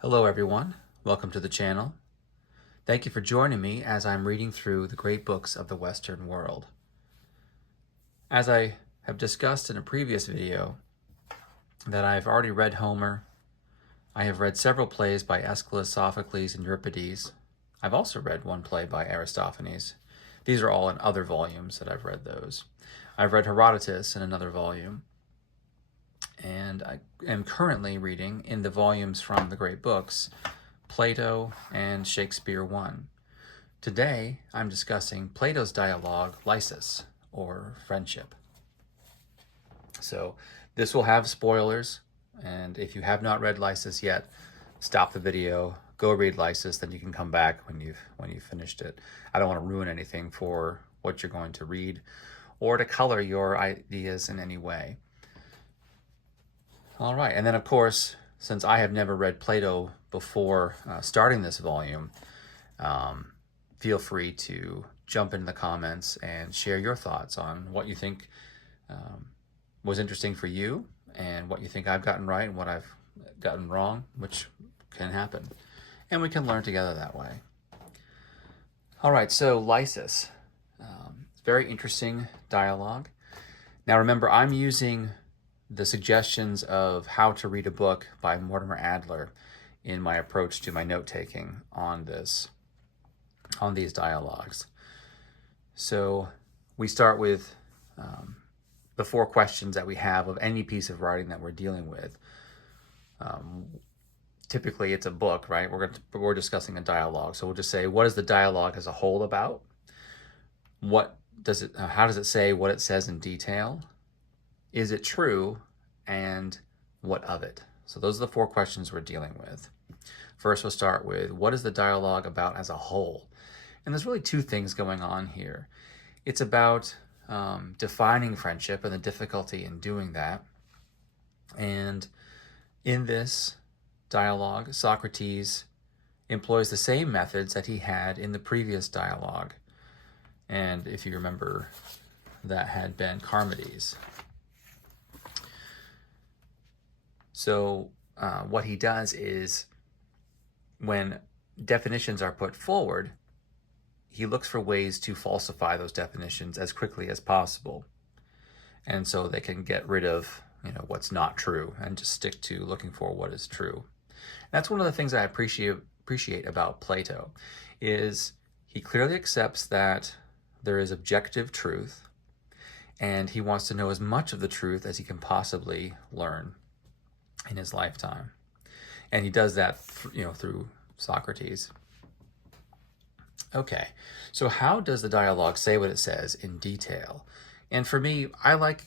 Hello everyone, welcome to the channel. Thank you for joining me as I'm reading through the great books of the Western world. As I have discussed in a previous video, that I've already read Homer, I have read several plays by Aeschylus, Sophocles, and Euripides. I've also read one play by Aristophanes. These are all in other volumes that I've read those. I've read Herodotus in another volume, and I am currently reading in the volumes from the great books, Plato and Shakespeare 1. Today, I'm discussing Plato's dialogue, Lysis, or Friendship. So this will have spoilers, and if you have not read Lysis yet, stop the video, go read Lysis, then you can come back when you've finished it. I don't want to ruin anything for what you're going to read or to color your ideas in any way. All right, and then of course, since I have never read Plato before starting this volume, feel free to jump into the comments and share your thoughts on what you think was interesting for you and what you think I've gotten right and what I've gotten wrong, which can happen. And we can learn together that way. All right, so Lysis. Very interesting dialogue. Now remember, I'm using the suggestions of how to read a book by Mortimer Adler in my approach to my note-taking on these dialogues. So we start with the 4 questions that we have of any piece of writing that we're dealing with. Typically it's a book, right? We're discussing a dialogue. So we'll just say, what is the dialogue as a whole about? How does it say what it says in detail? Is it true? And what of it? So those are the 4 questions we're dealing with. First, we'll start with, what is the dialogue about as a whole? And there's really 2 things going on here. It's about defining friendship and the difficulty in doing that. And in this dialogue, Socrates employs the same methods that he had in the previous dialogue. And if you remember, that had been Charmides. So what he does is, when definitions are put forward, he looks for ways to falsify those definitions as quickly as possible. And so they can get rid of what's not true and just stick to looking for what is true. And that's one of the things I appreciate about Plato, is he clearly accepts that there is objective truth, and he wants to know as much of the truth as he can possibly learn in his lifetime. And he does that through Socrates. Okay, so how does the dialogue say what it says in detail? And for me, I like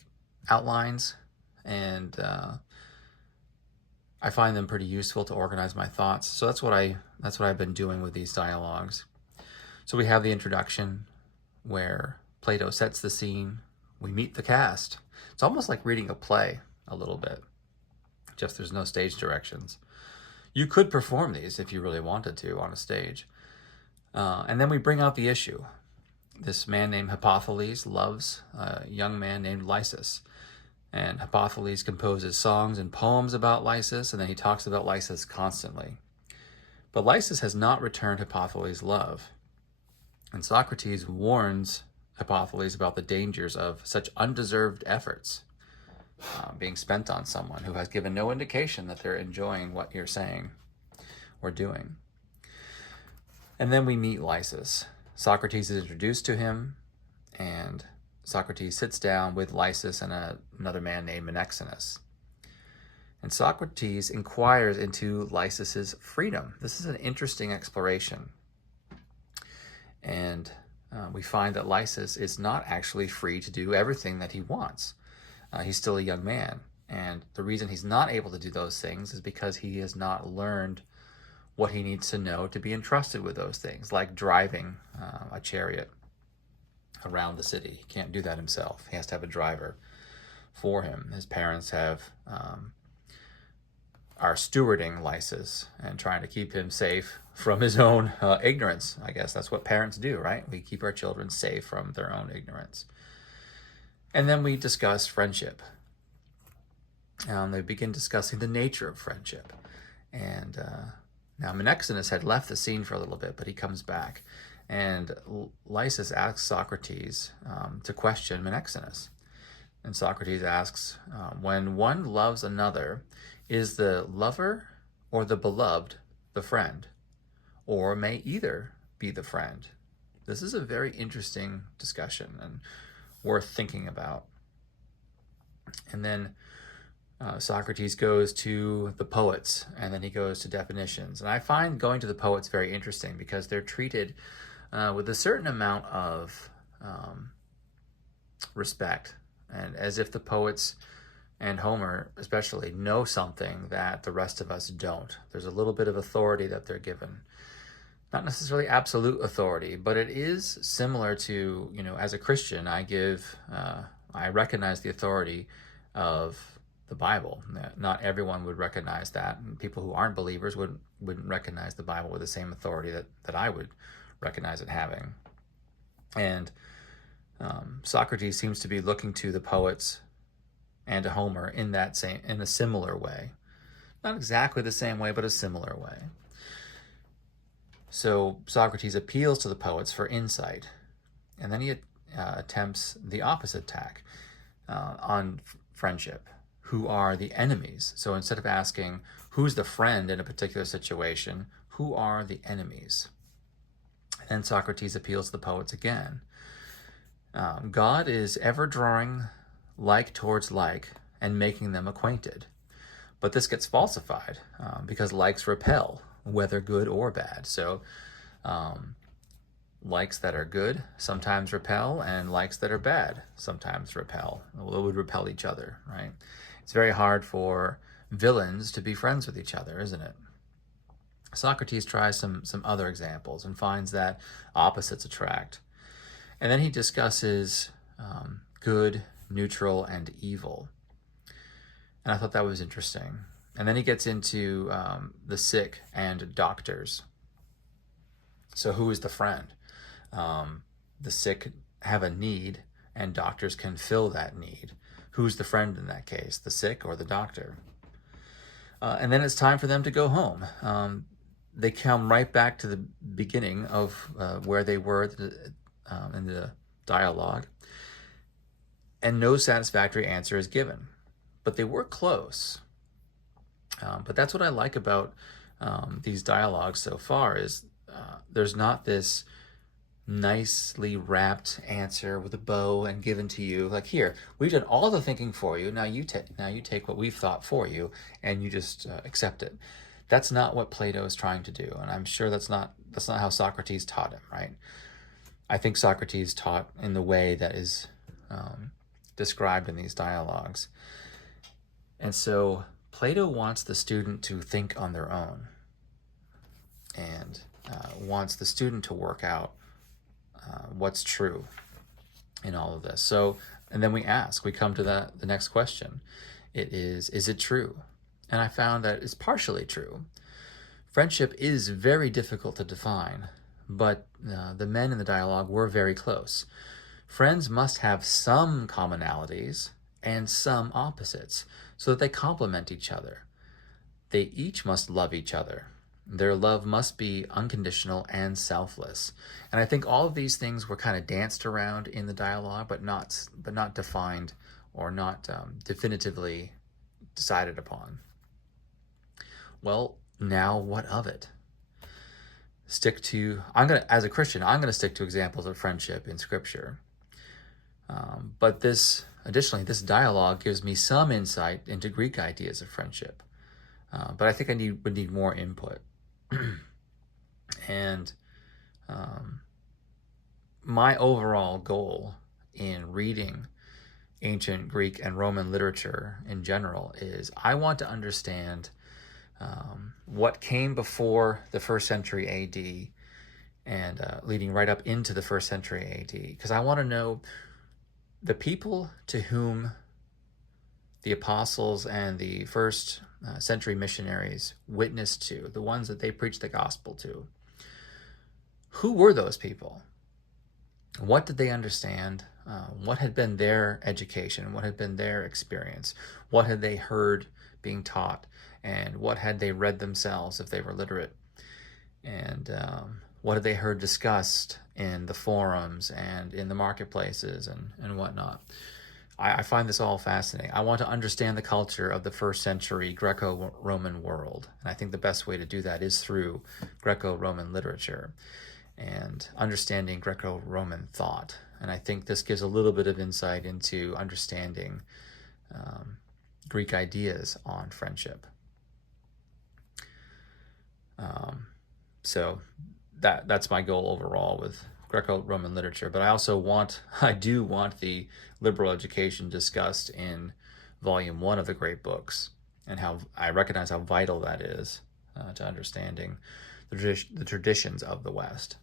outlines, and I find them pretty useful to organize my thoughts. So that's what I've been doing with these dialogues. So we have the introduction, where Plato sets the scene. We meet the cast. It's almost like reading a play a little bit, just there's no stage directions. You could perform these if you really wanted to on a stage. And then we bring out the issue. This man named Hippotholes loves a young man named Lysis. And Hippotholes composes songs and poems about Lysis, and then he talks about Lysis constantly. But Lysis has not returned Hippotholes' love. And Socrates warns Hippotholes about the dangers of such undeserved efforts being spent on someone who has given no indication that they're enjoying what you're saying or doing. And then we meet Lysis. Socrates is introduced to him, and Socrates sits down with Lysis and another man named Menexenus. And Socrates inquires into Lysis's freedom. This is an interesting exploration. And we find that Lysis is not actually free to do everything that he wants. He's still a young man. And the reason he's not able to do those things is because he has not learned what he needs to know to be entrusted with those things, like driving a chariot around the city. He can't do that himself. He has to have a driver for him. His parents are stewarding Lysis and trying to keep him safe from his own ignorance. I guess that's what parents do, right? We keep our children safe from their own ignorance. And then we discuss friendship. They begin discussing the nature of friendship. And now Menexenus had left the scene for a little bit, but he comes back. And Lysis asks Socrates to question Menexenus. And Socrates asks, when one loves another, is the lover or the beloved the friend? Or may either be the friend? This is a very interesting discussion and worth thinking about. And then Socrates goes to the poets, and then he goes to definitions. And I find going to the poets very interesting because they're treated with a certain amount of respect, and as if the poets, and Homer especially, know something that the rest of us don't. There's a little bit of authority that they're given. Not necessarily absolute authority, but it is similar to, as a Christian, I recognize the authority of the Bible. Not everyone would recognize that, and people who aren't believers wouldn't recognize the Bible with the same authority that I would recognize it having. And Socrates seems to be looking to the poets and to Homer in a similar way. Not exactly the same way, but a similar way. So Socrates appeals to the poets for insight, and then he attempts the opposite tack on friendship. Who are the enemies? So instead of asking who's the friend in a particular situation, who are the enemies? And then Socrates appeals to the poets again. God is ever drawing like towards like and making them acquainted. But this gets falsified because likes repel, whether good or bad. So likes that are good sometimes repel, and likes that are bad sometimes repel. Well, it would repel each other, right? It's very hard for villains to be friends with each other, isn't it? Socrates tries some other examples and finds that opposites attract. And then he discusses good, neutral, and evil. And I thought that was interesting. And then he gets into the sick and doctors. So who is the friend? The sick have a need, and doctors can fill that need. Who's the friend in that case, the sick or the doctor? And then it's time for them to go home. They come right back to the beginning of where they were in the dialogue, and no satisfactory answer is given. But they were close. But that's what I like about these dialogues so far is there's not this nicely wrapped answer with a bow and given to you. Like, here, we've done all the thinking for you. Now you take what we've thought for you, and you just accept it. That's not what Plato is trying to do, and I'm sure that's not how Socrates taught him, right? I think Socrates taught in the way that is described in these dialogues. And so Plato wants the student to think on their own, and wants the student to work out what's true in all of this. So, and then we come to the next question. Is it true? And I found that it's partially true. Friendship is very difficult to define, but the men in the dialogue were very close. Friends must have some commonalities and some opposites so that they complement each other. They each must love each other. Their love must be unconditional and selfless. And I think all of these things were kind of danced around in the dialogue, but not defined or not definitively decided upon. Well, now what of it? As a Christian, I'm going to stick to examples of friendship in Scripture. But this dialogue gives me some insight into Greek ideas of friendship. But I think I would need more input. And my overall goal in reading ancient Greek and Roman literature in general is I want to understand what came before the 1st century AD and leading right up into the 1st century AD, because I want to know the people to whom the apostles and the 1st century missionaries witnessed to, the ones that they preached the gospel to. Who were those people? What did they understand? What had been their education? What had been their experience? What had they heard being taught? and what had they read themselves if they were literate, and what had they heard discussed in the forums and in the marketplaces and whatnot. I find this all fascinating. I want to understand the culture of the first century Greco-Roman world. And I think the best way to do that is through Greco-Roman literature and understanding Greco-Roman thought. And I think this gives a little bit of insight into understanding Greek ideas on friendship. So that's my goal overall with Greco-Roman literature. But I do want the liberal education discussed in volume 1 of the great books, and how I recognize how vital that is to understanding the traditions of the West.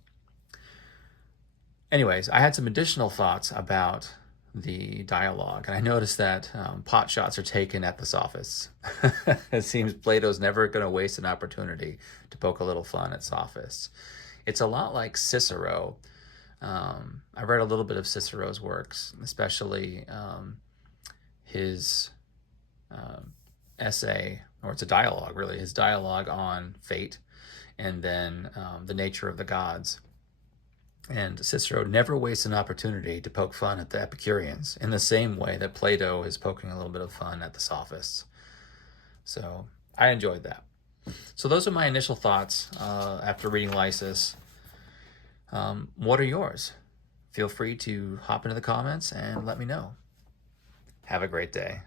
Anyways, I had some additional thoughts about the dialogue, and I noticed that pot shots are taken at the sophists. It seems Plato's never going to waste an opportunity to poke a little fun at sophists. It's a lot like Cicero. I read a little bit of Cicero's works, especially his essay, or it's a dialogue really, his dialogue on fate, and then the nature of the gods. And Cicero never wastes an opportunity to poke fun at the Epicureans in the same way that Plato is poking a little bit of fun at the sophists. So I enjoyed that. So those are my initial thoughts after reading Lysis. What are yours? Feel free to hop into the comments and let me know. Have a great day.